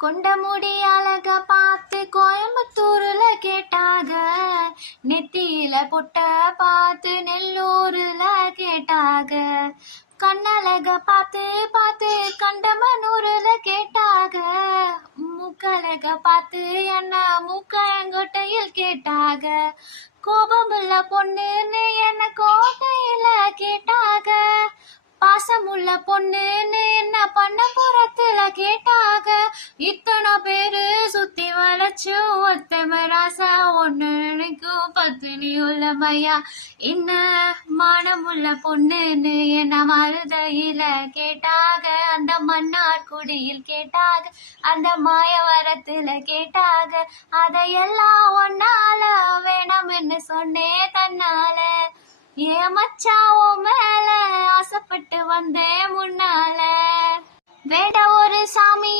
கொண்ட முடி அழக பார்த்து கோயம்புத்தூர்ல கேட்டாக, நெத்தியில பொட்ட பார்த்து நெல்லூர்ல கேட்டாக, கண்ணழக பார்த்து பார்த்து கண்டமனூர்ல கேட்டாக, மூக்கழக பார்த்து என்ன மூக்கங்கோட்டையில் கேட்டாக, கோபமுள்ள பொண்ணுன்னு என்ன கோட்டையில கேட்டாக, பாசமுள்ள பொண்ணுன்னு என்ன பண்ண புறத்துல கேட்டாக, இத்தனை பேரு சுத்தி வளைச்சு ஒத்தம ராசா ஒண்ணு நினைக்கும் பத்தினி உள்ள மையா, என்ன மானமுள்ள பொண்ணுன்னு என்ன மருதையில கேட்டாக, அந்த மன்னார் குடியில் கேட்டாக, அந்த மாயவரத்துல கேட்டாக, அதையெல்லாம் ஒன்னால வேணாம்னு சொன்னே தன்னால, ஏன் மச்சான் உன் மேல ஆசைப்பட்டு வந்தேன் முன்னால, வேட ஒரு சாமியும்